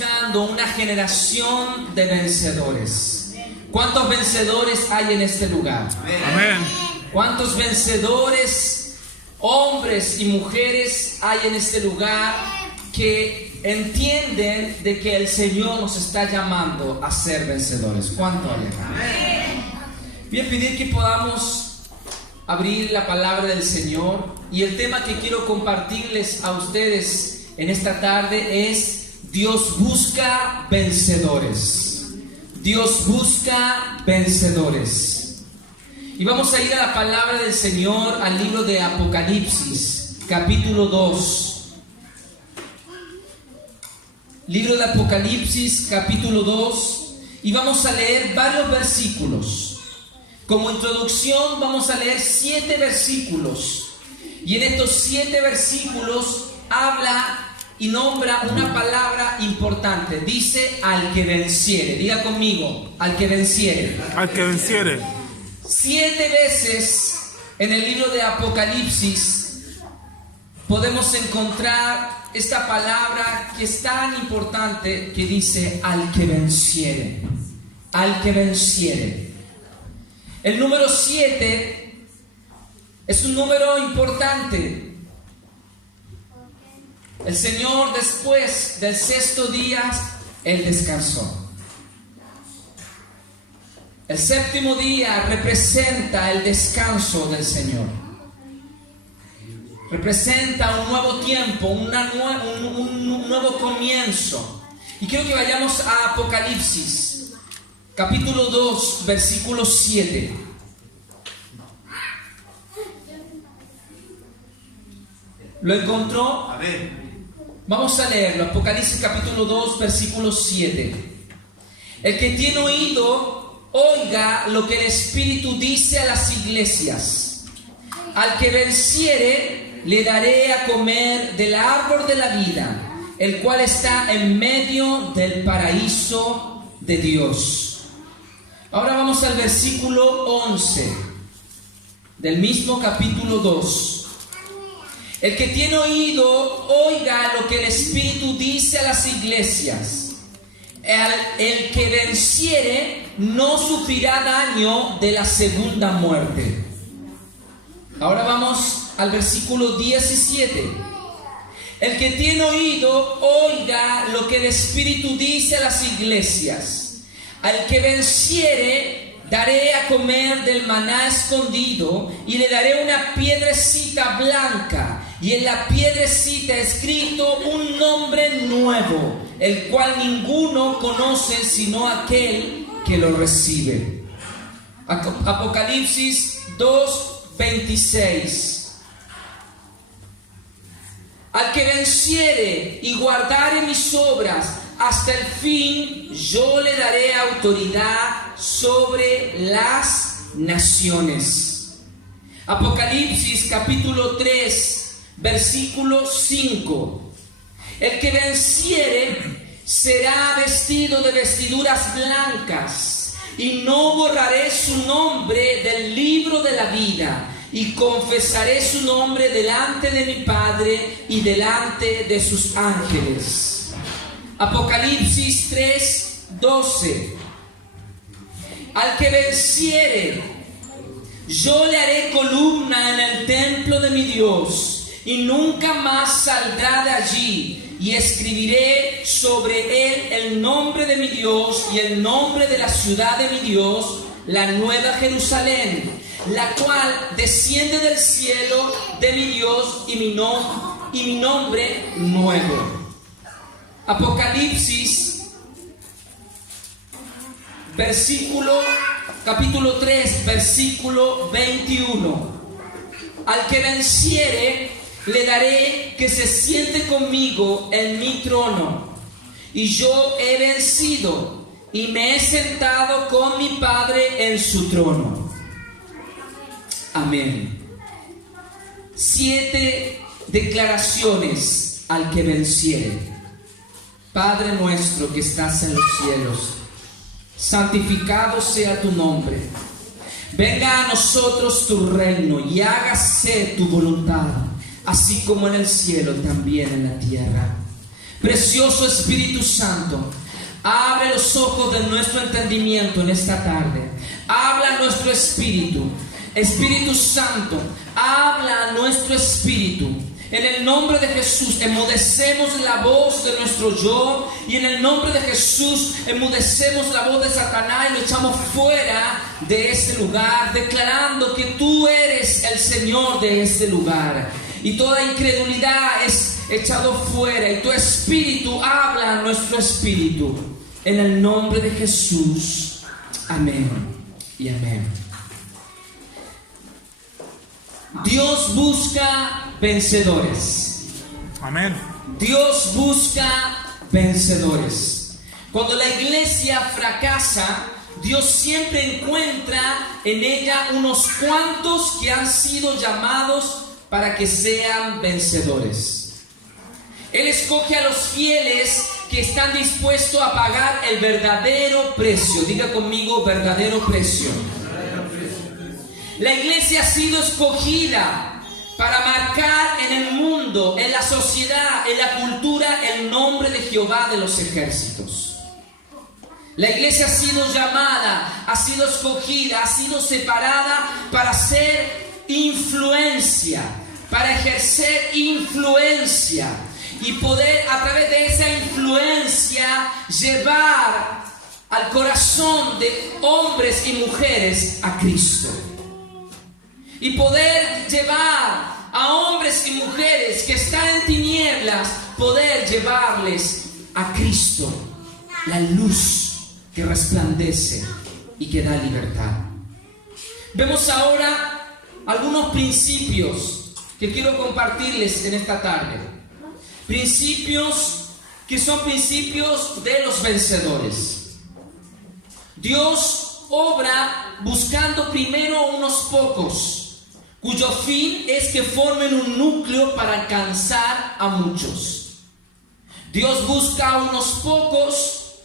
buscando una generación de vencedores. ¿Cuántos vencedores hay en este lugar? Amén. ¿Cuántos vencedores, hombres y mujeres, hay en este lugar que entienden de que el Señor nos está llamando a ser vencedores? ¿Cuánto hay acá? Voy a pedir que podamos abrir la palabra del Señor, y el tema que quiero compartirles a ustedes en esta tarde es: Dios busca vencedores. Dios busca vencedores. Y vamos a ir a la palabra del Señor, al libro de Apocalipsis, capítulo 2. Libro de Apocalipsis, capítulo 2, y vamos a leer varios versículos. Como introducción vamos a leer 7 versículos, y en estos 7 versículos habla y nombra una palabra importante. Dice: al que venciere. Diga conmigo: al que venciere. Al que venciere. 7 veces en el libro de Apocalipsis podemos encontrar esta palabra que es tan importante, que dice: al que venciere. Al que venciere. El número 7 es un número importante. El Señor, después del 6º día, Él descansó. El 7º día representa el descanso del Señor. Representa un nuevo tiempo, un nuevo comienzo. Y quiero que vayamos a Apocalipsis, capítulo 2, versículo 7. ¿Lo encontró? Amén. Vamos a leerlo. Apocalipsis capítulo 2, versículo 7. El que tiene oído, oiga lo que el Espíritu dice a las iglesias. Al que venciere, le daré a comer del árbol de la vida, el cual está en medio del paraíso de Dios. Ahora vamos al versículo 11 del mismo capítulo 2. El que tiene oído, oiga lo que el Espíritu dice a las iglesias. El que venciere no sufrirá daño de la segunda muerte. Ahora vamos al versículo 17. El que tiene oído, oiga lo que el Espíritu dice a las iglesias. Al que venciere, daré a comer del maná escondido, y le daré una piedrecita blanca, y en la piedrecita escrito un nombre nuevo, el cual ninguno conoce sino aquel que lo recibe. Apocalipsis 2:26. Al que venciere y guardare mis obras hasta el fin, yo le daré autoridad sobre las naciones. Apocalipsis capítulo 3, versículo 5. El que venciere será vestido de vestiduras blancas, y no borraré su nombre del libro de la vida, y confesaré su nombre delante de mi Padre y delante de sus ángeles. Apocalipsis 3:12. Al que venciere, yo le haré columna en el templo de mi Dios, y nunca más saldrá de allí, y escribiré sobre él el nombre de mi Dios y el nombre de la ciudad de mi Dios, la nueva Jerusalén, la cual desciende del cielo de mi Dios, y mi nombre nuevo. Apocalipsis capítulo 3, versículo 21. Al que venciere, le daré que se siente conmigo en mi trono, y yo he vencido y me he sentado con mi Padre en su trono. Amén. 7 declaraciones al que venciere. Padre nuestro que estás en los cielos, santificado sea tu nombre. Venga a nosotros tu reino y hágase tu voluntad, así como en el cielo, también en la tierra. Precioso Espíritu Santo, abre los ojos de nuestro entendimiento en esta tarde. Habla a nuestro espíritu. Espíritu Santo, habla a nuestro espíritu. En el nombre de Jesús, enmudecemos la voz de nuestro yo. Y en el nombre de Jesús, enmudecemos la voz de Satanás y lo echamos fuera de este lugar, declarando que tú eres el Señor de este lugar. Y toda incredulidad es echado fuera. Y tu espíritu habla a nuestro espíritu. En el nombre de Jesús. Amén y amén. Dios busca vencedores. Amén. Dios busca vencedores. Cuando la iglesia fracasa, Dios siempre encuentra en ella unos cuantos que han sido llamados para que sean vencedores. Él escoge a los fieles que están dispuestos a pagar el verdadero precio. Diga conmigo, verdadero precio. La iglesia ha sido escogida para marcar en el mundo, en la sociedad, en la cultura, el nombre de Jehová de los ejércitos. La iglesia ha sido llamada, ha sido escogida, ha sido separada para hacer influencia, para ejercer influencia y poder a través de esa influencia llevar al corazón de hombres y mujeres a Cristo. Y poder llevar a hombres y mujeres que están en tinieblas, poder llevarles a Cristo, la luz que resplandece y que da libertad. Vemos ahora algunos principios que quiero compartirles en esta tarde. Principios que son principios de los vencedores. Dios obra buscando primero unos pocos, cuyo fin es que formen un núcleo para alcanzar a muchos. Dios busca a unos pocos,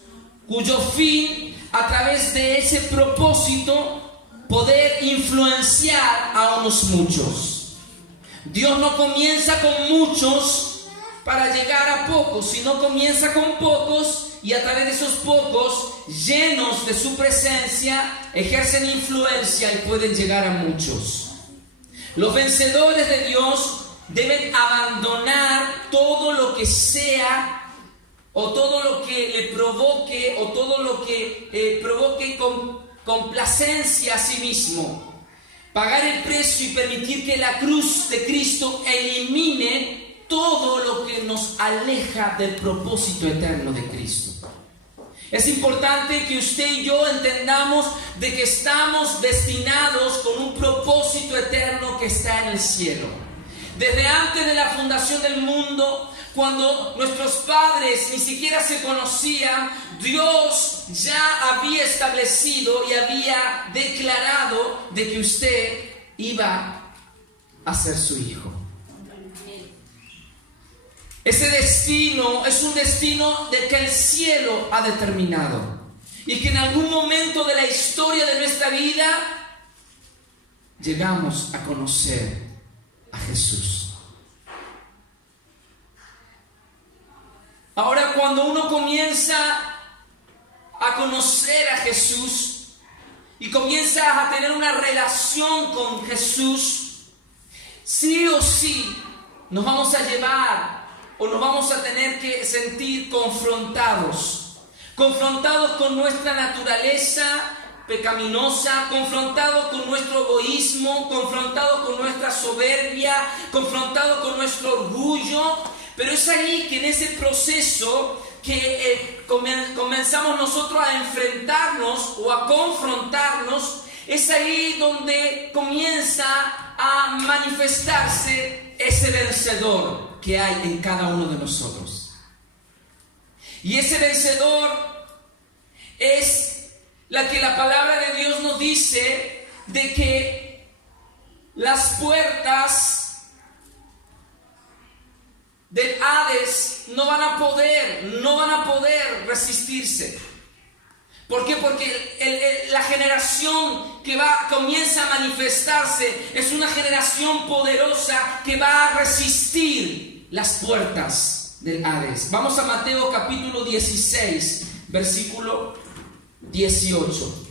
cuyo fin, a través de ese propósito, poder influenciar a unos muchos. Dios no comienza con muchos para llegar a pocos, sino comienza con pocos y a través de esos pocos, llenos de su presencia, ejercen influencia y pueden llegar a muchos. Los vencedores de Dios deben abandonar todo lo que sea o todo lo que le provoque o todo lo que provoque complacencia a sí mismo. Pagar el precio y permitir que la cruz de Cristo elimine todo lo que nos aleja del propósito eterno de Cristo. Es importante que usted y yo entendamos de que estamos destinados con un propósito eterno que está en el cielo. Desde antes de la fundación del mundo, cuando nuestros padres ni siquiera se conocían, Dios ya había establecido y había declarado de que usted iba a ser su hijo. Ese destino es un destino del que el cielo ha determinado y que en algún momento de la historia de nuestra vida llegamos a conocer a Jesús. Ahora, cuando uno comienza a conocer a Jesús y comienza a tener una relación con Jesús, sí o sí nos vamos a llevar o nos vamos a tener que sentir confrontados con nuestra naturaleza pecaminosa, confrontados con nuestro egoísmo, confrontados con nuestra soberbia, confrontados con nuestro orgullo. Pero es ahí que en ese proceso que comenzamos nosotros a enfrentarnos o a confrontarnos, es ahí donde comienza a manifestarse ese vencedor que hay en cada uno de nosotros. Y ese vencedor es la que la palabra de Dios nos dice de que las puertas del Hades no van a poder resistirse. ¿Por qué? Porque la generación que comienza a manifestarse es una generación poderosa que va a resistir las puertas del Hades. Vamos a Mateo capítulo 16, versículo 18.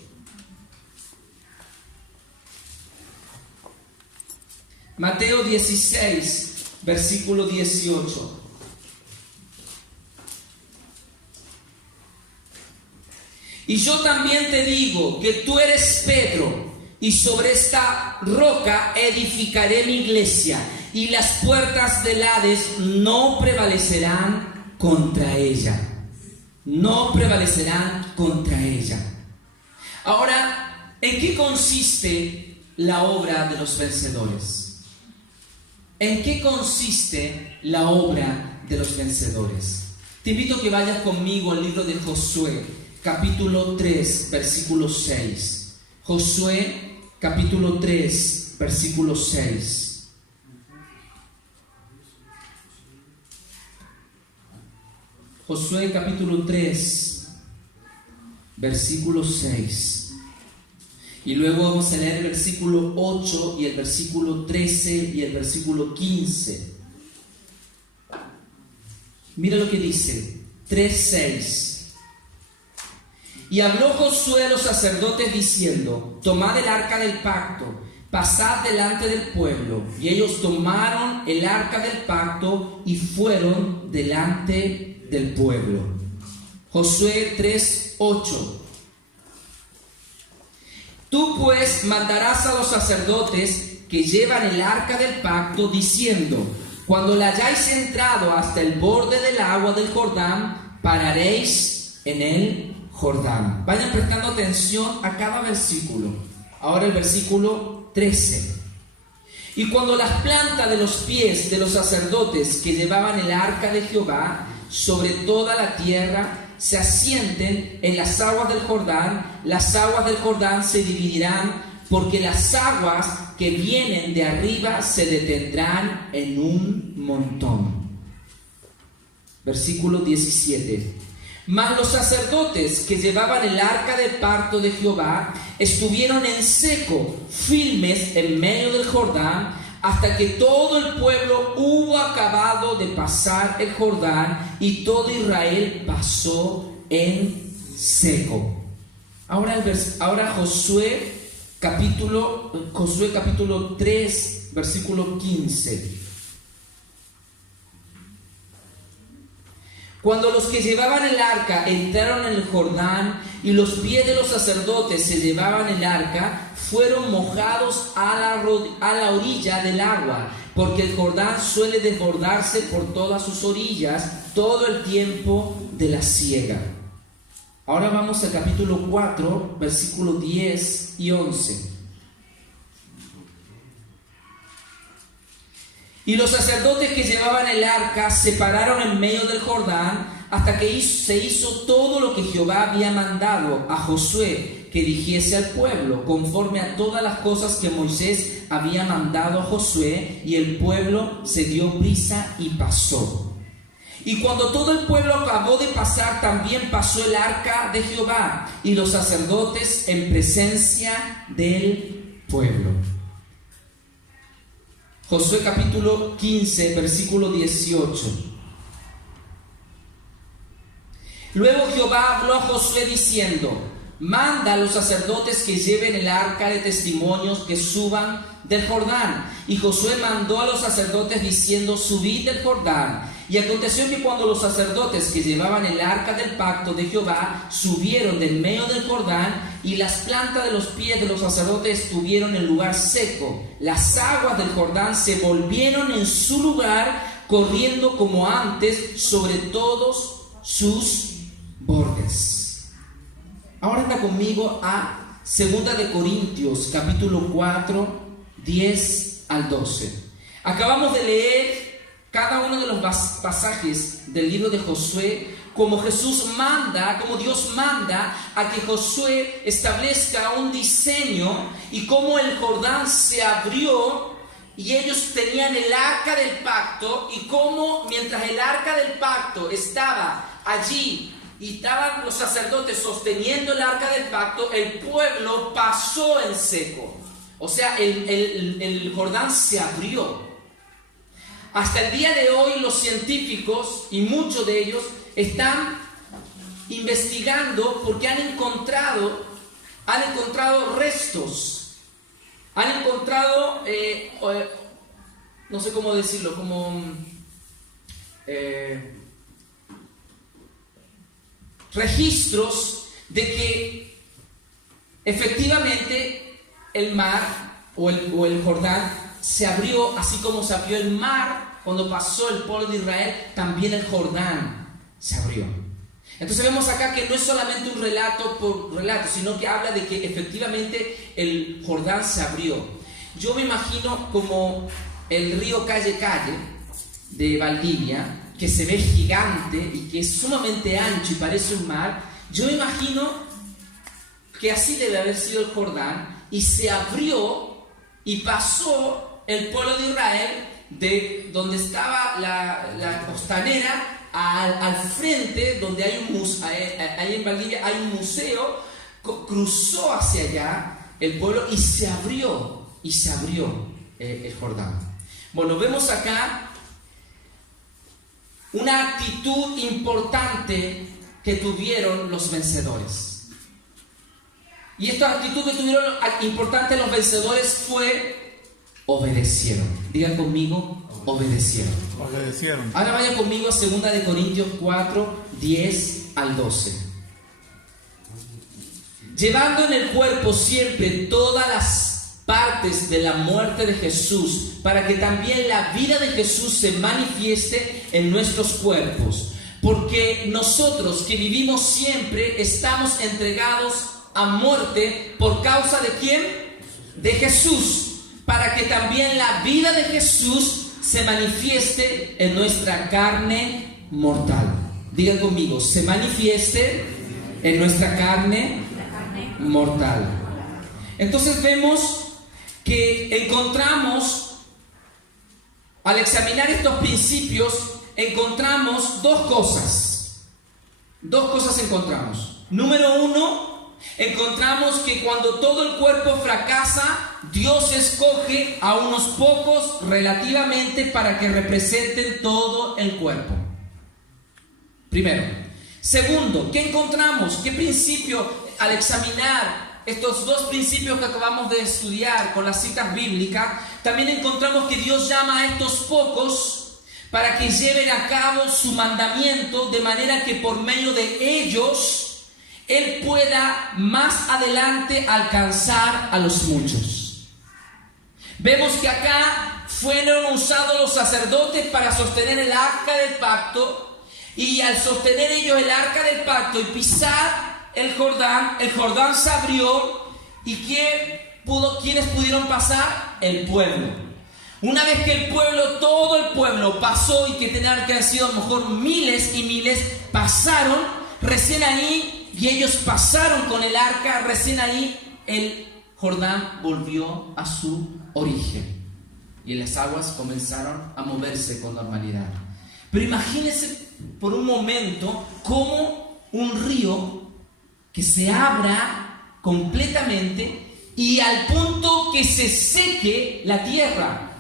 Mateo 16, versículo 18. Y yo también te digo que tú eres Pedro, y sobre esta roca edificaré mi iglesia, y las puertas del Hades no prevalecerán contra ella. No prevalecerán contra ella. Ahora, ¿en qué consiste la obra de los vencedores? ¿En qué consiste la obra de los vencedores? Te invito a que vayas conmigo al libro de Josué, capítulo 3, versículo 6. Josué, capítulo 3, versículo 6. Josué, capítulo 3, versículo 6. Y luego vamos a leer el versículo 8 y el versículo 13 y el versículo 15. Mira lo que dice, 3:6. Y habló Josué a los sacerdotes diciendo: tomad el arca del pacto, pasad delante del pueblo. Y ellos tomaron el arca del pacto y fueron delante del pueblo. Josué 3:8. Tú pues mandarás a los sacerdotes que llevan el arca del pacto, diciendo: cuando la hayáis entrado hasta el borde del agua del Jordán, pararéis en el Jordán. Vayan prestando atención a cada versículo. Ahora el versículo 13. Y cuando las plantas de los pies de los sacerdotes que llevaban el arca de Jehová sobre toda la tierra se asienten en las aguas del Jordán, las aguas del Jordán se dividirán, porque las aguas que vienen de arriba se detendrán en un montón. Versículo 17. Mas los sacerdotes que llevaban el arca del pacto de Jehová estuvieron en seco, firmes en medio del Jordán, hasta que todo el pueblo hubo acabado de pasar el Jordán, y todo Israel pasó en seco. Ahora Josué capítulo 3, versículo 15. Cuando los que llevaban el arca entraron en el Jordán y los pies de los sacerdotes se llevaban el arca, fueron mojados a la orilla del agua, porque el Jordán suele desbordarse por todas sus orillas todo el tiempo de la siega. Ahora vamos al capítulo 4, versículos 10 y 11. Y los sacerdotes que llevaban el arca se pararon en medio del Jordán hasta que se hizo todo lo que Jehová había mandado a Josué que dijese al pueblo, conforme a todas las cosas que Moisés había mandado a Josué, y el pueblo se dio prisa y pasó. Y cuando todo el pueblo acabó de pasar, también pasó el arca de Jehová y los sacerdotes en presencia del pueblo. Josué capítulo 15, versículo 18. Luego Jehová habló a Josué diciendo: manda a los sacerdotes que lleven el arca de testimonios que suban del Jordán. Y Josué mandó a los sacerdotes diciendo: subid del Jordán. Y aconteció que cuando los sacerdotes que llevaban el arca del pacto de Jehová subieron del medio del Jordán, y las plantas de los pies de los sacerdotes estuvieron en lugar seco, las aguas del Jordán se volvieron en su lugar, corriendo como antes sobre todos sus bordes. Ahora anda conmigo a 2 de Corintios capítulo 4, 10 al 12. Acabamos de leer cada uno de los pasajes del libro de Josué, como Dios manda a que Josué establezca un diseño, y cómo el Jordán se abrió y ellos tenían el arca del pacto, y cómo mientras el arca del pacto estaba allí y estaban los sacerdotes sosteniendo el arca del pacto, el pueblo pasó en seco. O sea, el Jordán se abrió. hasta el día de hoy los científicos, y muchos de ellos, están investigando porque han encontrado restos, han encontrado, no sé cómo decirlo, como registros de que efectivamente el mar o el Jordán se abrió, así como se abrió el mar cuando pasó el pueblo de Israel, también el Jordán se abrió. Entonces vemos acá que no es solamente un relato por relato, sino que habla de que efectivamente el Jordán se abrió. Yo me imagino como el río Calle de Valdivia, que se ve gigante y que es sumamente ancho y parece un mar. Yo me imagino que así debe haber sido el Jordán, y se abrió y pasó el pueblo de Israel de donde estaba la costanera al frente, donde hay ahí en Valdivia hay un museo, cruzó hacia allá el pueblo y se abrió el Jordán. Bueno, vemos acá una actitud importante que tuvieron los vencedores. Y esta actitud que tuvieron importante los vencedores fue: obedecieron. Digan conmigo, obedecieron. Ahora vaya conmigo a 2 Corintios 4, 10 al 12. Llevando en el cuerpo siempre todas las partes de la muerte de Jesús, para que también la vida de Jesús se manifieste en nuestros cuerpos. Porque nosotros que vivimos siempre estamos entregados a muerte por causa de ¿quién? De Jesús, para que también la vida de Jesús se manifieste en nuestra carne mortal. Digan conmigo, se manifieste en nuestra carne mortal. Entonces vemos que encontramos, al examinar estos principios, encontramos dos cosas encontramos. Número uno, encontramos que cuando todo el cuerpo fracasa, Dios escoge a unos pocos relativamente para que representen todo el cuerpo. Primero. Segundo, ¿qué encontramos? ¿Qué principio al examinar estos dos principios que acabamos de estudiar con las citas bíblicas? También encontramos que Dios llama a estos pocos para que lleven a cabo su mandamiento, de manera que por medio de ellos Él pueda más adelante alcanzar a los muchos. Vemos que acá fueron usados los sacerdotes para sostener el arca del pacto, y al sostener ellos el arca del pacto y pisar el Jordán se abrió. ¿Y quiénes pudieron pasar? El pueblo. Una vez que todo el pueblo pasó, y que tenían que haber sido a lo mejor miles y miles, pasaron, recién ahí, y ellos pasaron con el arca, recién ahí el Jordán volvió a su origen y las aguas comenzaron a moverse con normalidad. Pero imagínense por un momento cómo un río que se abra completamente y al punto que se seque la tierra.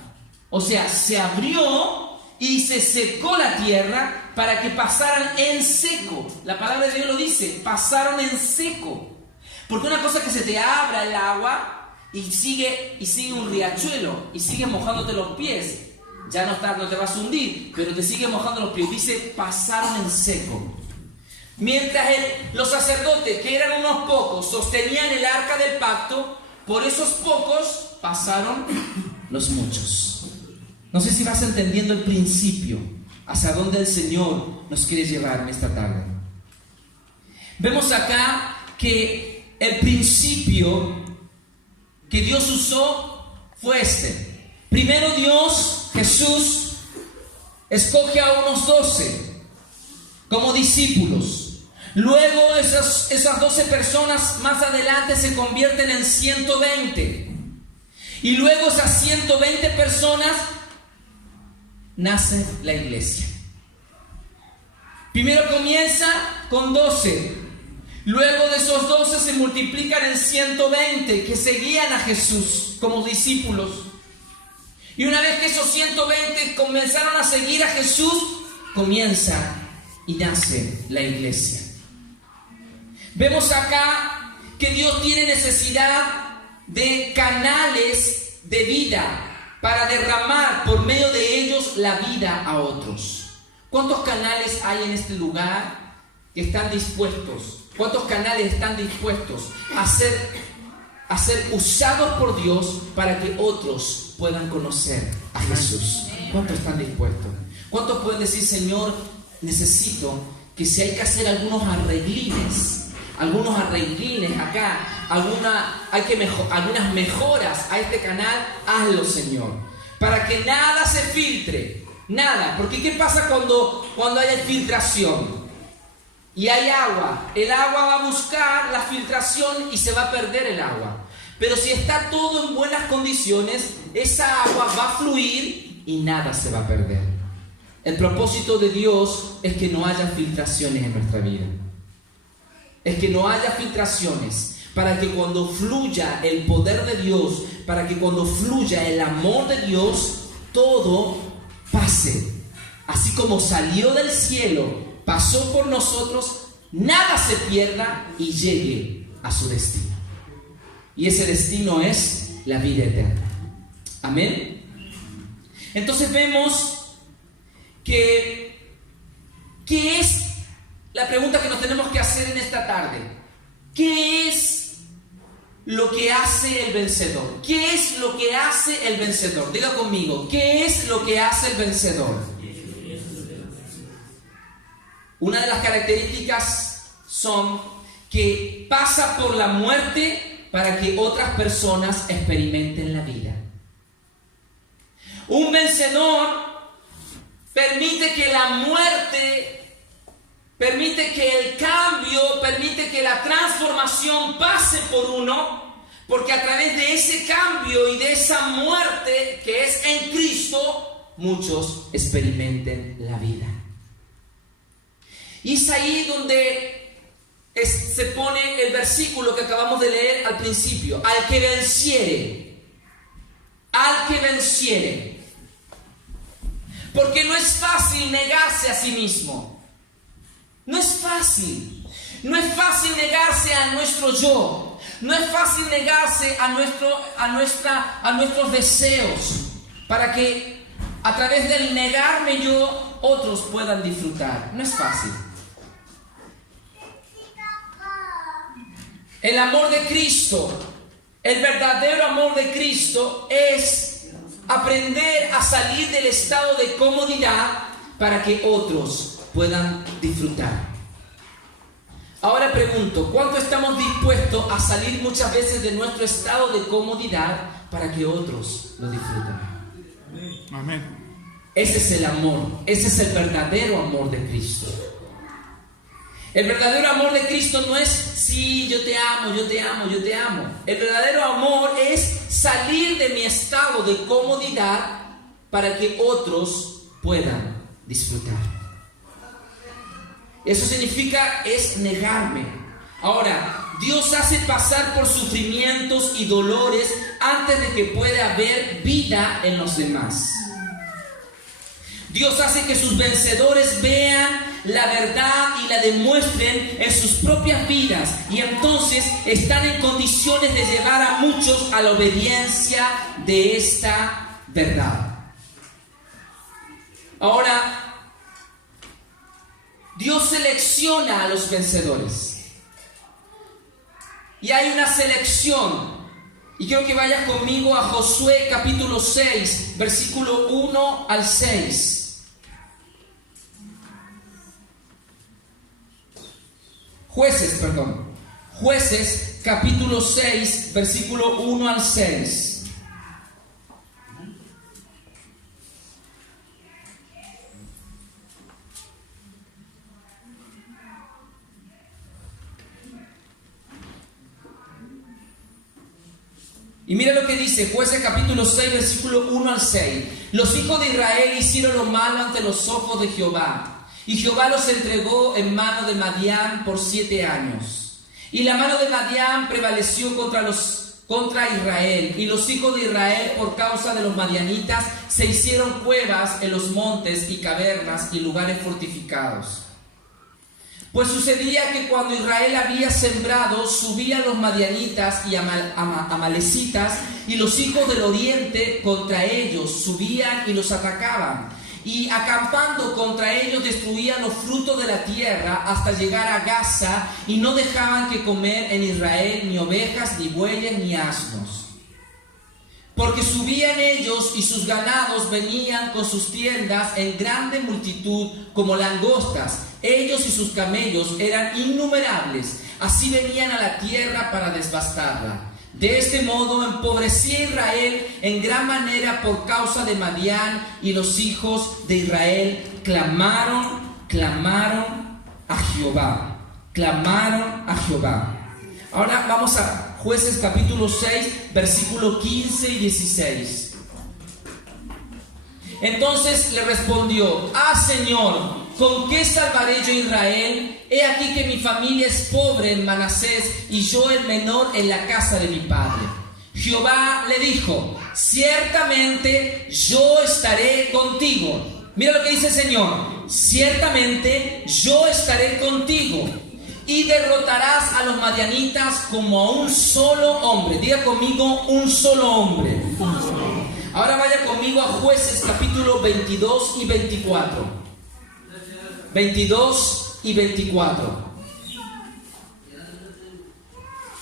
O sea, se abrió y se secó la tierra para que pasaran en seco. La palabra de Dios lo dice, pasaron en seco. Porque una cosa es que se te abra el agua y sigue un riachuelo y sigue mojándote los pies. Ya no te vas a hundir, pero te sigue mojando los pies. Dice, pasaron en seco. Mientras los sacerdotes, que eran unos pocos, sostenían el arca del pacto, por esos pocos pasaron los muchos. No sé si vas entendiendo el principio, hacia dónde el Señor nos quiere llevar en esta tarde. Vemos acá que el principio que Dios usó fue este. Primero Jesús escoge a unos 12 como discípulos. Luego esas 12 personas más adelante se convierten en 120. Y luego esas 120 personas nace la iglesia. Primero comienza con 12. Luego de esos 12 se multiplican en 120 que seguían a Jesús como discípulos. Y una vez que esos 120 comenzaron a seguir a Jesús, comienza y nace la iglesia. Vemos acá que Dios tiene necesidad de canales de vida para derramar por medio de ellos la vida a otros. ¿Cuántos canales hay en este lugar que están dispuestos? ¿Cuántos canales están dispuestos a ser usados por Dios para que otros puedan conocer a Jesús? ¿Cuántos están dispuestos? ¿Cuántos pueden decir, Señor, necesito que si hay que hacer algunos arreglines acá, algunas mejoras a este canal, hazlo, Señor, para que nada se filtre, nada, porque ¿qué pasa cuando hay filtración y hay agua? El agua va a buscar la filtración y se va a perder el agua, pero si está todo en buenas condiciones, esa agua va a fluir y nada se va a perder. El propósito de Dios es que no haya filtraciones en nuestra vida. Es que no haya filtraciones, para que cuando fluya el poder de Dios, para que cuando fluya el amor de Dios, todo pase. Así como salió del cielo, pasó por nosotros, nada se pierda y llegue a su destino. Y ese destino es la vida eterna. Amén. Entonces vemos ¿qué es la pregunta que nos tenemos que hacer en esta tarde? ¿Qué es lo que hace el vencedor? ¿Qué es lo que hace el vencedor? Diga conmigo, ¿qué es lo que hace el vencedor? Una de las características son que pasa por la muerte para que otras personas experimenten la vida. Un vencedor permite que la muerte, permite que el cambio, permite que la transformación pase por uno, porque a través de ese cambio y de esa muerte que es en Cristo, muchos experimenten la vida. Y es ahí donde se pone el versículo que acabamos de leer al principio: al que venciere. Porque no es fácil negarse a sí mismo. No es fácil. No es fácil negarse a nuestro yo. No es fácil negarse a nuestros deseos, para que a través del negarme yo, otros puedan disfrutar. No es fácil. El amor de Cristo, el verdadero amor de Cristo, es aprender a salir del estado de comodidad para que otros puedan disfrutar. Ahora pregunto, ¿cuánto estamos dispuestos a salir muchas veces de nuestro estado de comodidad para que otros lo disfruten? Amén. Ese es el amor, ese es el verdadero amor de Cristo. El verdadero amor de Cristo no es, sí, yo te amo, yo te amo, yo te amo. El verdadero amor es salir de mi estado de comodidad para que otros puedan disfrutar. Eso significa, es negarme. Ahora, Dios hace pasar por sufrimientos y dolores antes de que pueda haber vida en los demás. Dios hace que sus vencedores vean la verdad y la demuestren en sus propias vidas, y entonces están en condiciones de llevar a muchos a la obediencia de esta verdad. Ahora, Dios selecciona a los vencedores, y hay una selección, y quiero que vayas conmigo a Josué capítulo 6, versículo 1 al 6. Jueces capítulo 6, versículo 1 al 6. Y mira lo que dice Jueces capítulo 6, versículo 1 al 6. Los hijos de Israel hicieron lo malo ante los ojos de Jehová, y Jehová los entregó en mano de Madián por 7 años. Y la mano de Madián prevaleció contra los contra Israel, y los hijos de Israel, por causa de los madianitas, se hicieron cuevas en los montes y cavernas y lugares fortificados. Pues sucedía que cuando Israel había sembrado, subían los madianitas y amalecitas, y los hijos del oriente contra ellos subían y los atacaban. Y acampando contra ellos destruían los frutos de la tierra hasta llegar a Gaza, y no dejaban que comer en Israel ni ovejas, ni bueyes, ni asnos. Porque subían ellos y sus ganados venían con sus tiendas en grande multitud como langostas. Ellos y sus camellos eran innumerables. Así venían a la tierra para devastarla. De este modo empobrecía Israel en gran manera por causa de Madián, y los hijos de Israel clamaron a Jehová. Clamaron a Jehová. Ahora vamos a Jueces capítulo 6, versículos 15 y 16. Entonces le respondió: Señor, ¿con qué salvaré yo a Israel? He aquí que mi familia es pobre en Manasés, y yo el menor en la casa de mi padre. Jehová le dijo: ciertamente yo estaré contigo. Mira lo que dice el Señor: ciertamente yo estaré contigo, y derrotarás a los madianitas como a un solo hombre. Diga conmigo: un solo hombre. Ahora vaya conmigo a Jueces capítulo 22 y 24. 22 y 24.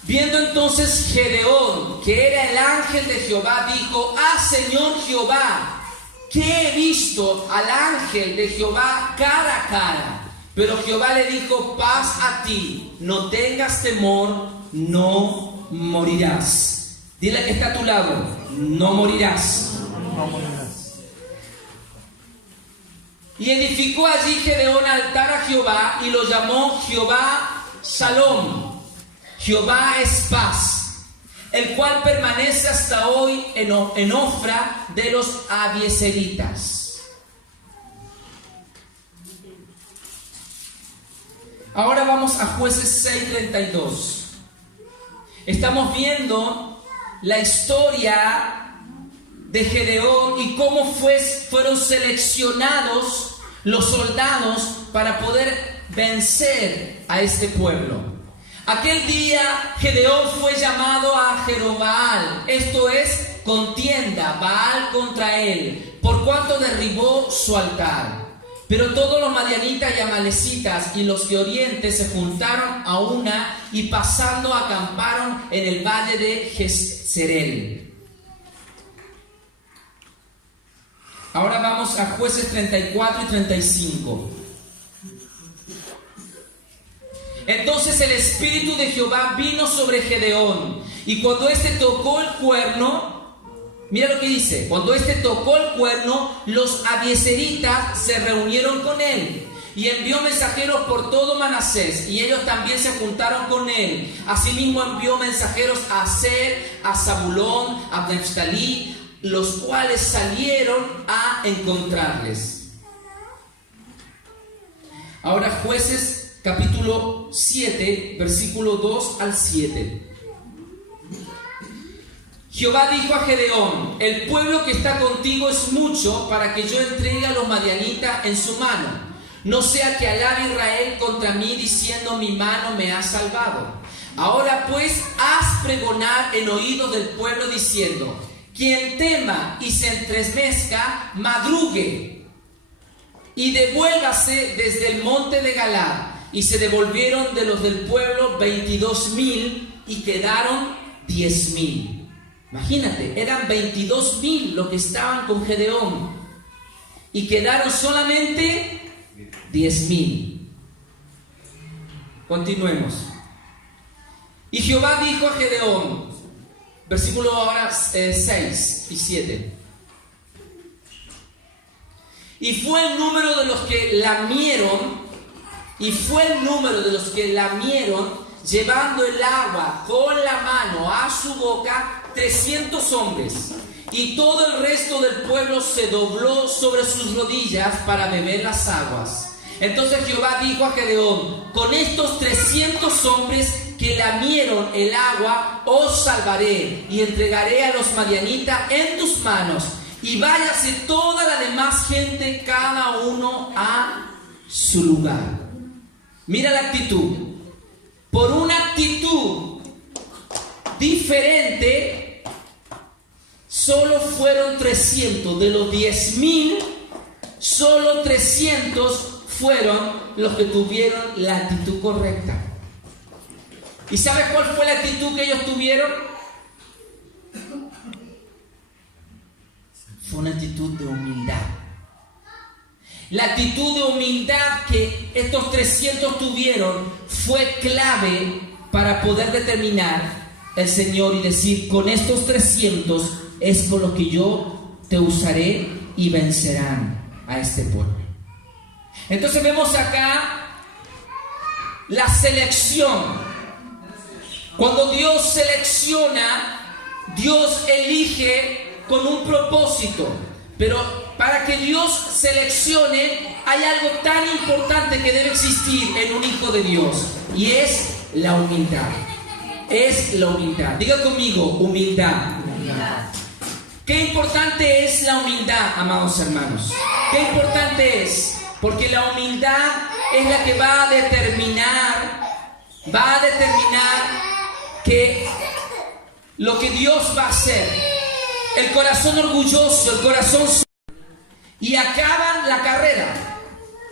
Viendo entonces Gedeón que era el ángel de Jehová, dijo: Señor Jehová, que he visto al ángel de Jehová cara a cara. Pero Jehová le dijo: paz a ti, no tengas temor, no morirás. Dile que está a tu lado: no morirás. No morirás. Y edificó allí Gedeón altar a Jehová, y lo llamó Jehová Shalom. Jehová es paz, el cual permanece hasta hoy en Ofra de los abiezeritas. Ahora vamos a Jueces 6:32. Estamos viendo la historia de Gedeón y cómo fueron seleccionados los soldados para poder vencer a este pueblo. Aquel día Gedeón fue llamado a Jerobbaal, esto es contienda, Baal contra él, por cuanto derribó su altar. Pero todos los madianitas y amalecitas y los de oriente se juntaron a una, y pasando acamparon en el valle de Jezreel. Ahora vamos a Jueces 34 y 35. Entonces el Espíritu de Jehová vino sobre Gedeón, y cuando éste tocó el cuerno, mira lo que dice: cuando éste tocó el cuerno, los abiezeritas se reunieron con él, y envió mensajeros por todo Manasés, y ellos también se juntaron con él. Asimismo envió mensajeros a Aser, a Zabulón, a Neftalí, los cuales salieron a encontrarles. Ahora Jueces capítulo 7, versículo 2 al 7. Jehová dijo a Gedeón: el pueblo que está contigo es mucho para que yo entregue a los madianitas en su mano. No sea que alabe Israel contra mí diciendo: mi mano me ha salvado. Ahora pues haz pregonar en oídos del pueblo diciendo: quien tema y se entristezca, madrugue y devuélvase desde el monte de Galad. Y se devolvieron de los del pueblo 22,000 y quedaron 10,000. Imagínate, eran 22,000 los que estaban con Gedeón y quedaron solamente 10,000. Continuemos. Y Jehová dijo a Gedeón, versículo ahora 6 y 7. Y fue el número de los que lamieron, llevando el agua con la mano a su boca, 300 hombres. Y todo el resto del pueblo se dobló sobre sus rodillas para beber las aguas. Entonces Jehová dijo a Gedeón: con estos 300 hombres, que lamieron el agua, os salvaré y entregaré a los madianitas en tus manos. Y váyase toda la demás gente, cada uno a su lugar. Mira la actitud. Por una actitud diferente, solo fueron 300. De los 10,000, solo 300 fueron los que tuvieron la actitud correcta. ¿Y sabes cuál fue la actitud que ellos tuvieron? Fue una actitud de humildad. La actitud de humildad que estos 300 tuvieron fue clave para poder determinar el Señor y decir: con estos 300 es con lo que yo te usaré y vencerán a este pueblo. Entonces vemos acá la selección. Cuando Dios selecciona, Dios elige con un propósito, pero para que Dios seleccione hay algo tan importante que debe existir en un hijo de Dios, y es la humildad. Es la humildad. Diga conmigo, humildad. Qué importante es la humildad, amados hermanos. Qué importante es, porque la humildad es la que va a determinar que lo que Dios va a hacer. El corazón orgulloso, el corazón... Y acaban la carrera.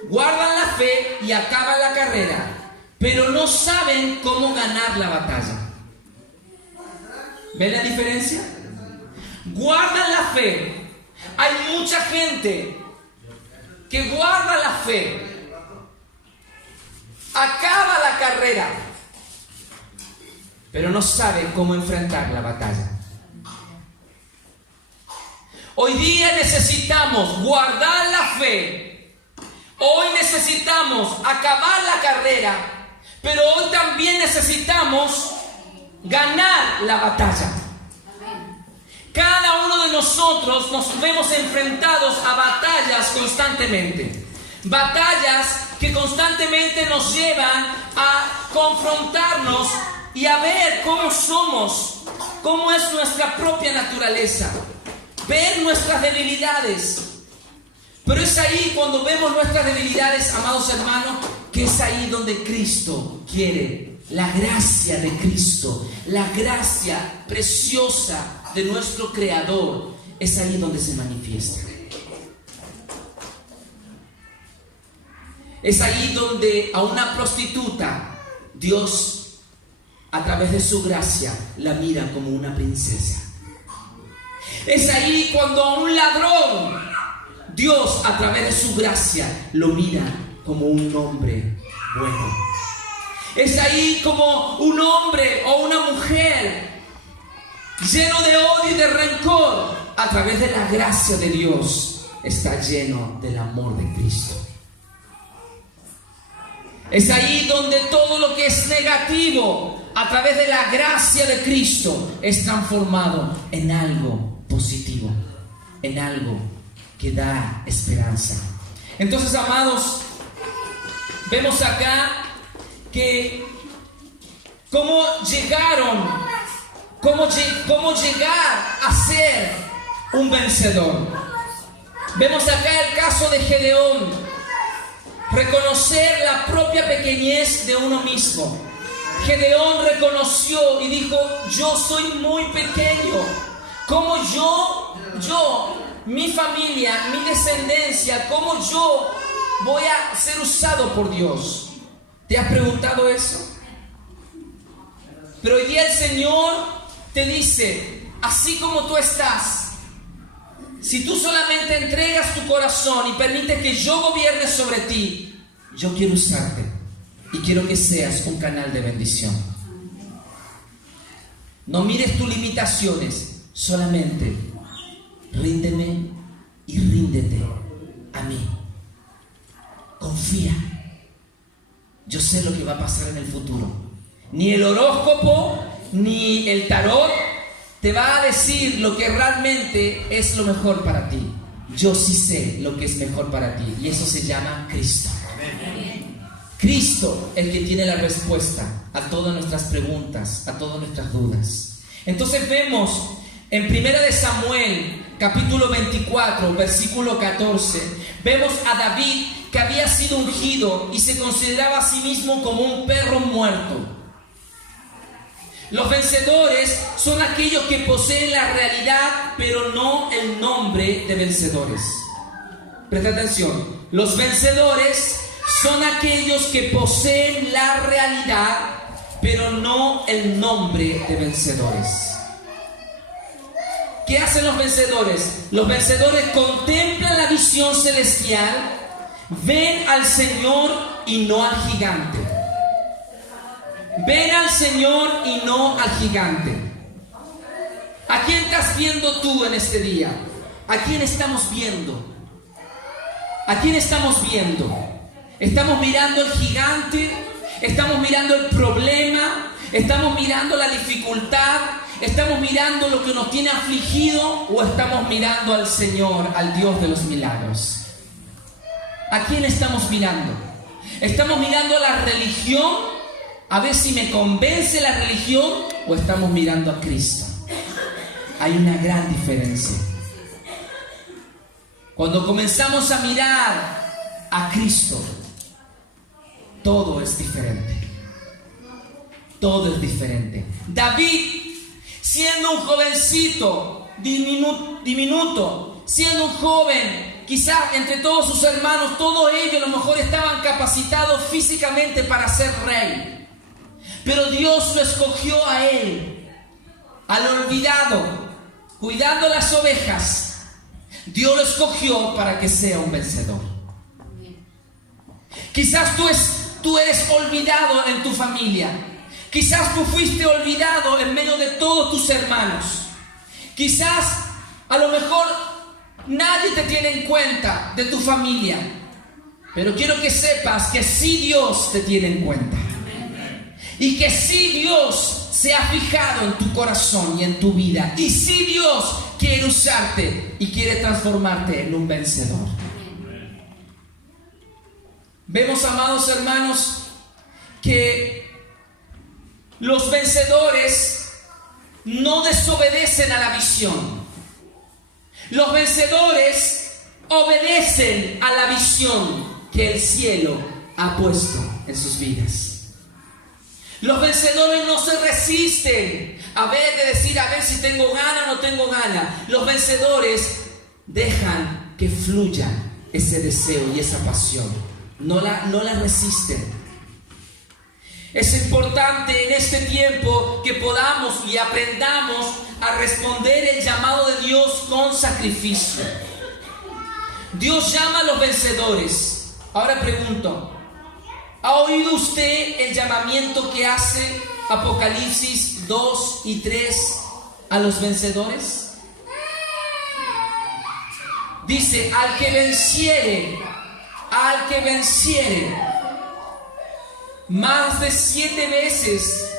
Guardan la fe y acaban la carrera, pero no saben cómo ganar la batalla. ¿Ven la diferencia? Guardan la fe. Hay mucha gente que guarda la fe, acaba la carrera, pero no sabe cómo enfrentar la batalla. Hoy día necesitamos guardar la fe. Hoy necesitamos acabar la carrera, pero hoy también necesitamos ganar la batalla. Cada uno de nosotros nos vemos enfrentados a batallas constantemente. Batallas que constantemente nos llevan a confrontarnos y a ver cómo somos, cómo es nuestra propia naturaleza, ver nuestras debilidades. Pero es ahí cuando vemos nuestras debilidades, amados hermanos, que es ahí donde Cristo quiere, la gracia de Cristo, la gracia preciosa de nuestro Creador, es ahí donde se manifiesta. Es ahí donde a una prostituta Dios, a través de su gracia, la mira como una princesa. Es ahí cuando a un ladrón Dios, a través de su gracia, lo mira como un hombre bueno. Es ahí como un hombre o una mujer lleno de odio y de rencor, a través de la gracia de Dios, está lleno del amor de Cristo. Es ahí donde todo lo que es negativo, a través de la gracia de Cristo, es transformado en algo positivo, en algo que da esperanza. Entonces, amados, vemos acá que cómo llegar a ser un vencedor. Vemos acá el caso de Gedeón. Reconocer la propia pequeñez de uno mismo. Gedeón reconoció y dijo: yo soy muy pequeño. ¿Cómo mi familia, mi descendencia, cómo yo voy a ser usado por Dios? ¿Te has preguntado eso? Pero hoy día el Señor te dice: así como tú estás, si tú solamente entregas tu corazón y permites que yo gobierne sobre ti, yo quiero usarte y quiero que seas un canal de bendición. No mires tus limitaciones, solamente ríndeme y ríndete a mí. Confía. Yo sé lo que va a pasar en el futuro. Ni el horóscopo ni el tarot te va a decir lo que realmente es lo mejor para ti. Yo sí sé lo que es mejor para ti, y eso se llama Cristo. Cristo el que tiene la respuesta a todas nuestras preguntas, a todas nuestras dudas. Entonces vemos en 1 de Samuel, capítulo 24, versículo 14, vemos a David que había sido ungido y se consideraba a sí mismo como un perro muerto. Los vencedores son aquellos que poseen la realidad, pero no el nombre de vencedores. Presta atención. Los vencedores son aquellos que poseen la realidad, pero no el nombre de vencedores. ¿Qué hacen los vencedores? Los vencedores contemplan la visión celestial, ven al Señor y no al gigante. Ven al Señor y no al gigante. ¿A quién estás viendo tú en este día? ¿A quién estamos viendo? ¿A quién estamos viendo? ¿Estamos mirando el gigante? ¿Estamos mirando el problema? ¿Estamos mirando la dificultad? ¿Estamos mirando lo que nos tiene afligido? ¿O estamos mirando al Señor, al Dios de los milagros? ¿A quién estamos mirando? ¿Estamos mirando a la religión? A ver si me convence la religión, o estamos mirando a Cristo. Hay una gran diferencia. Cuando comenzamos a mirar a Cristo, todo es diferente. Todo es diferente. David, siendo un jovencito, diminuto, siendo un joven, quizás entre todos sus hermanos, todos ellos a lo mejor estaban capacitados físicamente para ser rey. Pero Dios lo escogió a él, al olvidado, cuidando las ovejas. Dios lo escogió para que sea un vencedor. Quizás tú eres olvidado en tu familia. Quizás tú fuiste olvidado en medio de todos tus hermanos. Quizás a lo mejor nadie te tiene en cuenta de tu familia. Pero quiero que sepas que sí Dios te tiene en cuenta. Y que sí Dios se ha fijado en tu corazón y en tu vida. Y sí Dios quiere usarte y quiere transformarte en un vencedor. Vemos, amados hermanos, que los vencedores no desobedecen a la visión. Los vencedores obedecen a la visión que el cielo ha puesto en sus vidas. Los vencedores no se resisten a ver si tengo gana o no tengo gana. Los vencedores dejan que fluya ese deseo y esa pasión. No la resisten. Es importante en este tiempo que podamos y aprendamos a responder el llamado de Dios con sacrificio. Dios llama a los vencedores. Ahora pregunto, ¿ha oído usted el llamamiento que hace Apocalipsis 2 y 3 a los vencedores? Dice, al que venciere, más de 7 veces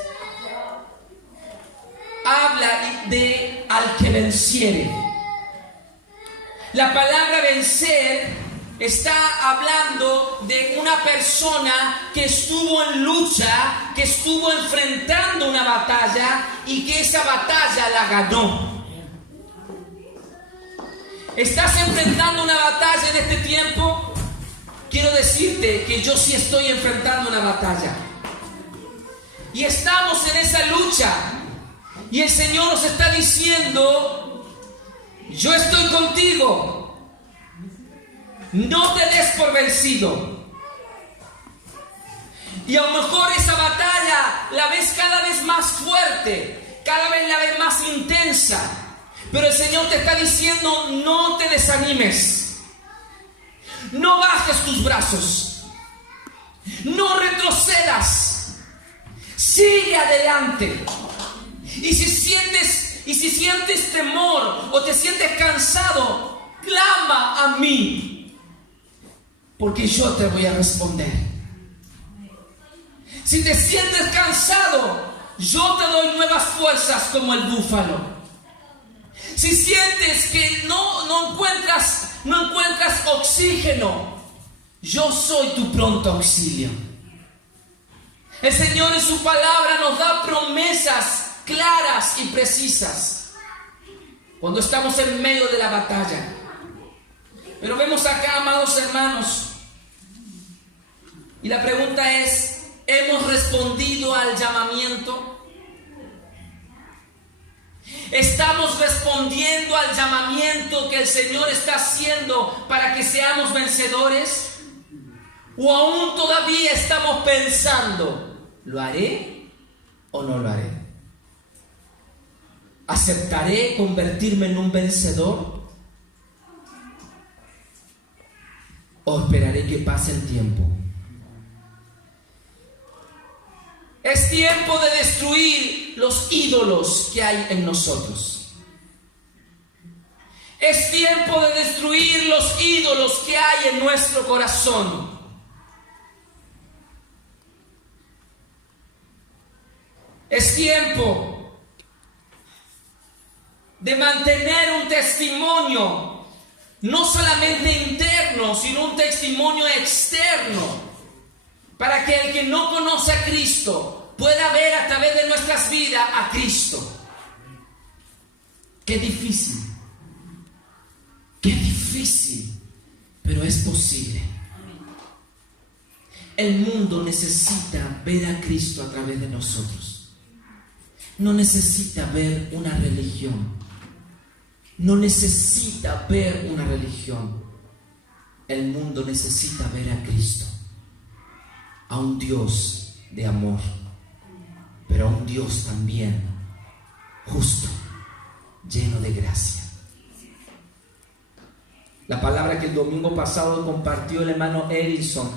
habla de al que venciere. La palabra vencer está hablando de una persona que estuvo en lucha, que estuvo enfrentando una batalla y que esa batalla la ganó. ¿Estás enfrentando una batalla en este tiempo? Quiero decirte que yo sí estoy enfrentando una batalla. Y estamos en esa lucha. Y el Señor nos está diciendo, yo estoy contigo. No te des por vencido. Y a lo mejor esa batalla la ves cada vez más fuerte, cada vez la ves más intensa. Pero el Señor te está diciendo, no te desanimes. No bajes tus brazos. No retrocedas. Sigue adelante. Y si sientes temor o te sientes cansado, clama a mí. Porque yo te voy a responder. Si te sientes cansado, yo te doy nuevas fuerzas como el búfalo. Si sientes que no encuentras oxígeno, yo soy tu pronto auxilio. El Señor en su palabra nos da promesas claras y precisas cuando estamos en medio de la batalla. Pero vemos acá, amados hermanos, y la pregunta es, ¿hemos respondido al llamamiento? ¿Estamos respondiendo al llamamiento que el Señor está haciendo para que seamos vencedores? ¿O aún todavía estamos pensando, ¿lo haré o no lo haré? ¿Aceptaré convertirme en un vencedor? ¿O esperaré que pase el tiempo? Es tiempo de destruir los ídolos que hay en nosotros. Es tiempo de destruir los ídolos que hay en nuestro corazón. Es tiempo de mantener un testimonio, no solamente interno, sino un testimonio externo, para que el que no conoce a Cristo pueda ver a través de nuestras vidas a Cristo. Qué difícil, pero es posible. El mundo necesita ver a Cristo a través de nosotros. No necesita ver una religión. No necesita ver una religión. El mundo necesita ver a Cristo, a un Dios de amor, pero a un Dios también justo, lleno de gracia. La palabra que el domingo pasado compartió el hermano Edison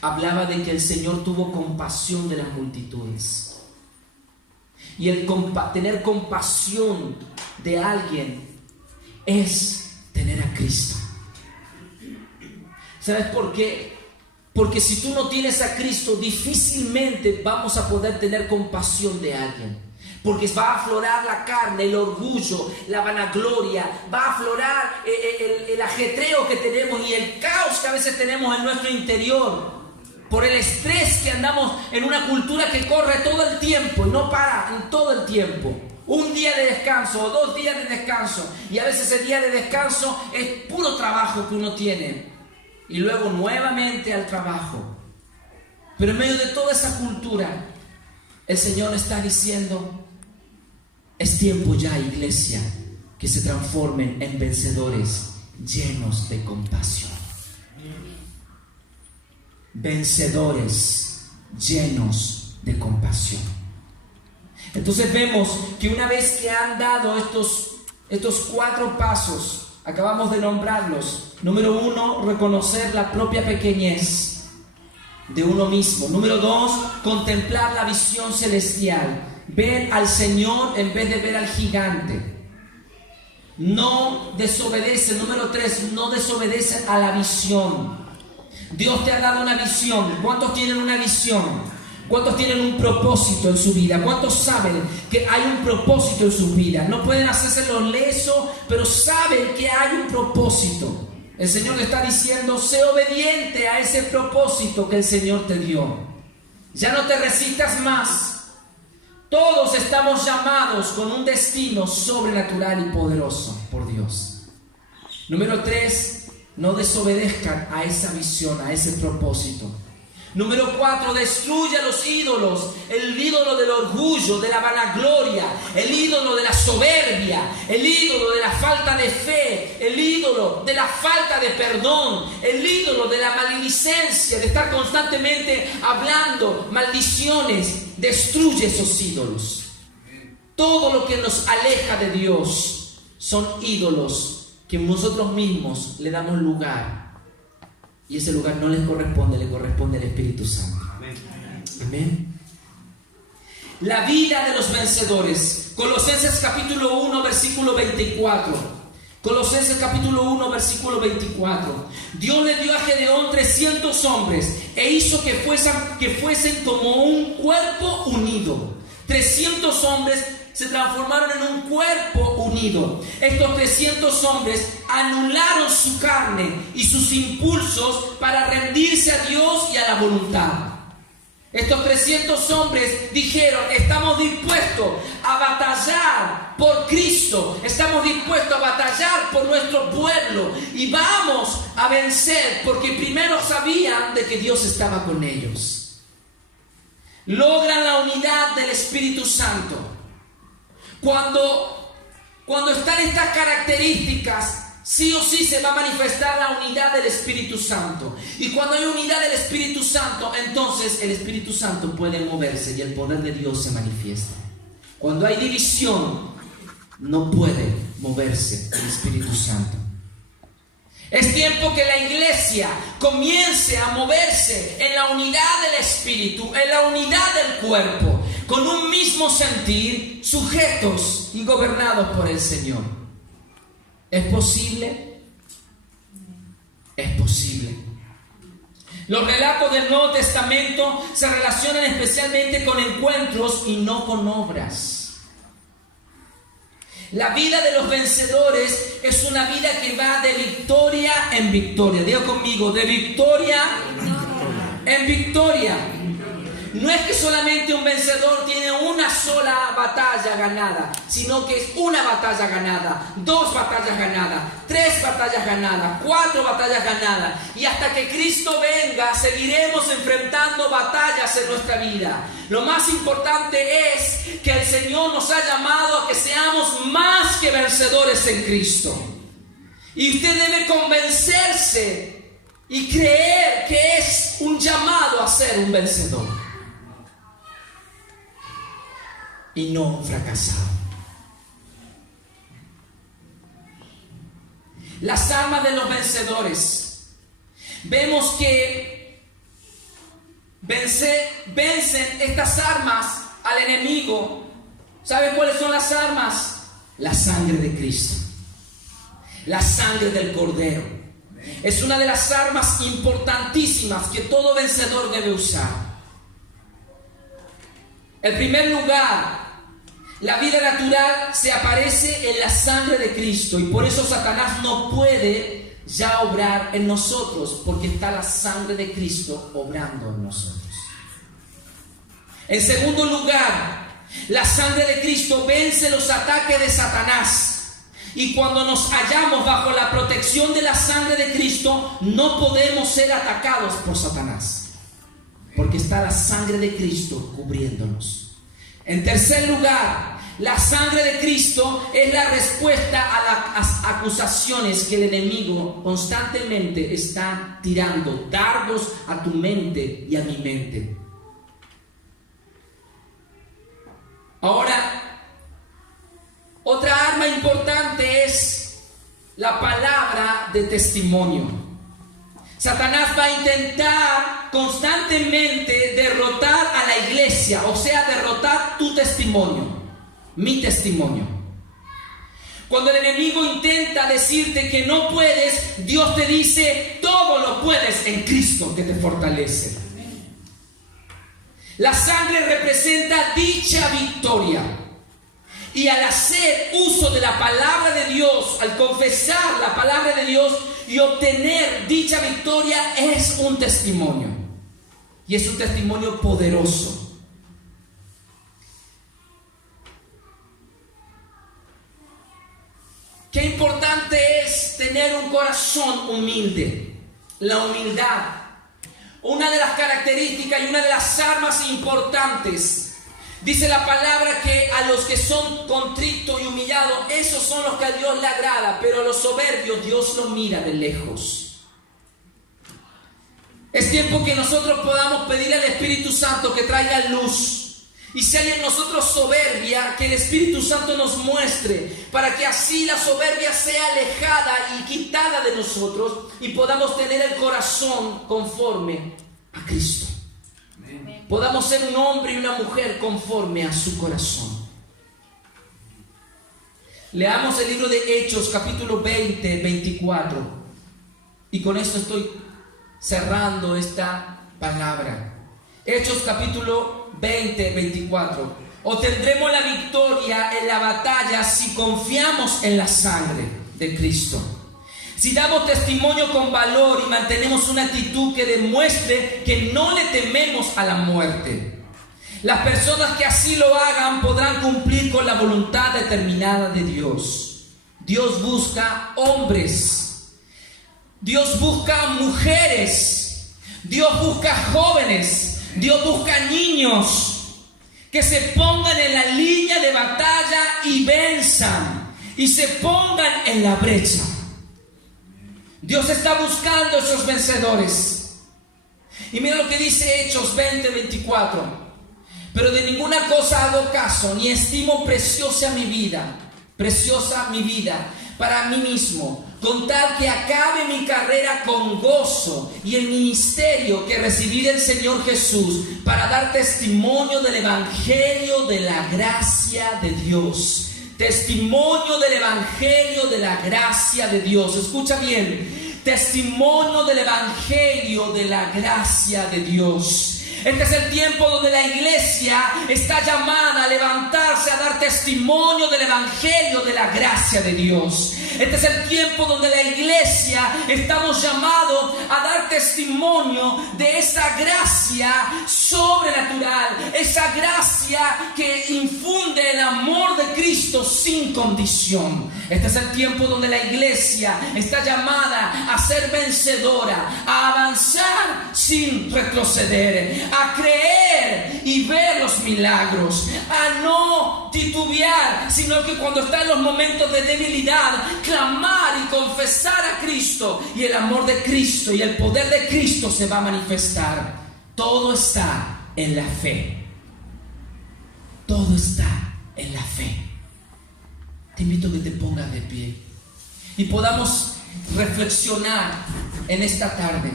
hablaba de que el Señor tuvo compasión de las multitudes. Y el tener compasión de alguien es tener a Cristo. ¿Sabes por qué? Porque si tú no tienes a Cristo, difícilmente vamos a poder tener compasión de alguien. Porque va a aflorar la carne, el orgullo, la vanagloria, va a aflorar el ajetreo que tenemos y el caos que a veces tenemos en nuestro interior. Por el estrés que andamos en una cultura que corre todo el tiempo y no para en todo el tiempo. Un día de descanso o 2 días de descanso. Y a veces ese día de descanso es puro trabajo que uno tiene. Y luego nuevamente al trabajo. Pero en medio de toda esa cultura, el Señor está diciendo, es tiempo ya, iglesia, que se transformen en vencedores llenos de compasión. Vencedores llenos de compasión. Entonces vemos que una vez que han dado estos 4 pasos, acabamos de nombrarlos. Número 1, reconocer la propia pequeñez de uno mismo. Número 2, contemplar la visión celestial, ver al Señor en vez de ver al gigante. No desobedecen. Número 3, no desobedecen a la visión. Dios te ha dado una visión. ¿Cuántos tienen una visión? ¿Cuántos tienen un propósito en su vida? ¿Cuántos saben que hay un propósito en su vida? No pueden hacerse los lesos, pero saben que hay un propósito. El Señor le está diciendo, sé obediente a ese propósito que el Señor te dio. Ya no te resistas más. Todos estamos llamados con un destino sobrenatural y poderoso por Dios. Número 3, no desobedezcan a esa visión, a ese propósito. Número 4, destruye los ídolos. El ídolo del orgullo, de la vanagloria, el ídolo de la soberbia, el ídolo de la falta de fe, el ídolo de la falta de perdón, el ídolo de la maledicencia, de estar constantemente hablando maldiciones. Destruye esos ídolos. Todo lo que nos aleja de Dios son ídolos que nosotros mismos le damos lugar. Y ese lugar no les corresponde, le corresponde al Espíritu Santo. Amén. La vida de los vencedores. Colosenses capítulo 1, versículo 24. Colosenses capítulo 1, versículo 24. Dios le dio a Gedeón 300 hombres e hizo que fuesen como un cuerpo unido. 300 hombres se transformaron en un cuerpo unido. Estos 300 hombres anularon su carne y sus impulsos para rendirse a Dios y a la voluntad. Estos 300 hombres dijeron: estamos dispuestos a batallar por Cristo, estamos dispuestos a batallar por nuestro pueblo y vamos a vencer, porque primero sabían de que Dios estaba con ellos. Logran la unidad del Espíritu Santo. Cuando están estas características, sí o sí se va a manifestar la unidad del Espíritu Santo. Y cuando hay unidad del Espíritu Santo, entonces el Espíritu Santo puede moverse y el poder de Dios se manifiesta. Cuando hay división, no puede moverse el Espíritu Santo. Es tiempo que la iglesia comience a moverse en la unidad del Espíritu, en la unidad del cuerpo, con un mismo sentir, sujetos y gobernados por el Señor. ¿Es posible? Es posible. Los relatos del Nuevo Testamento se relacionan especialmente con encuentros y no con obras. La vida de los vencedores es una vida que va de victoria en victoria. Diga conmigo, de victoria en victoria. No es que solamente un vencedor tiene una sola batalla ganada, sino que es una batalla ganada, 2 batallas ganadas, 3 batallas ganadas, 4 batallas ganadas. Y hasta que Cristo venga, seguiremos enfrentando batallas en nuestra vida. Lo más importante es que el Señor nos ha llamado a que seamos más que vencedores en Cristo. Y usted debe convencerse y creer que es un llamado a ser un vencedor y no un fracasado. Las armas de los vencedores. Vemos que vencen estas armas al enemigo. ¿Saben cuáles son las armas? La sangre de Cristo, la sangre del Cordero. Es una de las armas importantísimas que todo vencedor debe usar. En primer lugar, la vida natural se aparece en la sangre de Cristo, y por eso Satanás no puede ya obrar en nosotros, porque está la sangre de Cristo obrando en nosotros. En segundo lugar, la sangre de Cristo vence los ataques de Satanás, y cuando nos hallamos bajo la protección de la sangre de Cristo, no podemos ser atacados por Satanás, porque está la sangre de Cristo cubriéndonos. En tercer lugar, la sangre de Cristo es la respuesta a las acusaciones que el enemigo constantemente está tirando, dardos a tu mente y a mi mente. Ahora, otra arma importante es la palabra de testimonio. Satanás va a intentar constantemente derrotar a la iglesia, o sea, derrotar tu testimonio, mi testimonio. Cuando el enemigo intenta decirte que no puedes, Dios te dice: todo lo puedes en Cristo que te fortalece. La sangre representa dicha victoria. Y al hacer uso de la palabra de Dios, al confesar la palabra de Dios y obtener dicha victoria, es un testimonio. Y es un testimonio poderoso. Qué importante es tener un corazón humilde. La humildad. Una de las características y una de las armas importantes. Dice la palabra que a los que son contritos y humillados, esos son los que a Dios le agrada, pero a los soberbios Dios los mira de lejos. Es tiempo que nosotros podamos pedir al Espíritu Santo que traiga luz. Y si hay en nosotros soberbia, que el Espíritu Santo nos muestre, para que así la soberbia sea alejada y quitada de nosotros y podamos tener el corazón conforme a Cristo. Podamos ser un hombre y una mujer conforme a su corazón. Leamos el libro de Hechos, capítulo 20, 24. Y con esto estoy cerrando esta palabra. Hechos, capítulo 20, 24. Obtendremos la victoria en la batalla si confiamos en la sangre de Cristo. si damos testimonio con valor y mantenemos una actitud que demuestre que no le tememos a la muerte. Las personas que así lo hagan podrán cumplir con la voluntad determinada de Dios. Dios busca hombres, Dios busca mujeres, Dios busca jóvenes, Dios busca niños que se pongan en la línea de batalla y venzan y se pongan en la brecha. Dios está buscando esos vencedores. Y mira lo que dice Hechos 20:24. Pero de ninguna cosa hago caso, ni estimo preciosa mi vida para mí mismo, con tal que acabe mi carrera con gozo y el ministerio que recibí del Señor Jesús, para dar testimonio del evangelio de la gracia de Dios. Testimonio del evangelio de la gracia de Dios. Escucha bien. Testimonio del evangelio de la gracia de Dios. Este es el tiempo donde la iglesia está llamada a levantarse, a dar testimonio del evangelio de la gracia de Dios. Este es el tiempo donde la iglesia estamos llamados a dar testimonio de esa gracia sobrenatural, esa gracia que infunde el amor de Cristo sin condición. Este es el tiempo donde la iglesia está llamada a ser vencedora, a avanzar sin retroceder, a creer y ver los milagros, a no titubear, sino que cuando está en los momentos de debilidad, clamar y confesar a Cristo, y el amor de Cristo y el poder de Cristo se va a manifestar. Todo está en la fe. Todo está en la fe. Te invito a que te pongas de pie y podamos reflexionar en esta tarde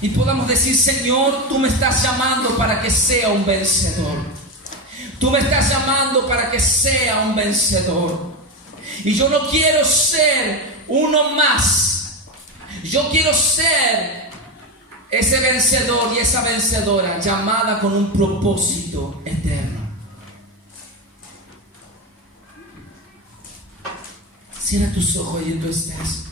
y podamos decir: Señor, tú me estás llamando para que sea un vencedor. Tú me estás llamando para que sea un vencedor. Y yo no quiero ser uno más. Yo quiero ser ese vencedor y esa vencedora llamada con un propósito eterno. Cierra tus ojos y tú estás.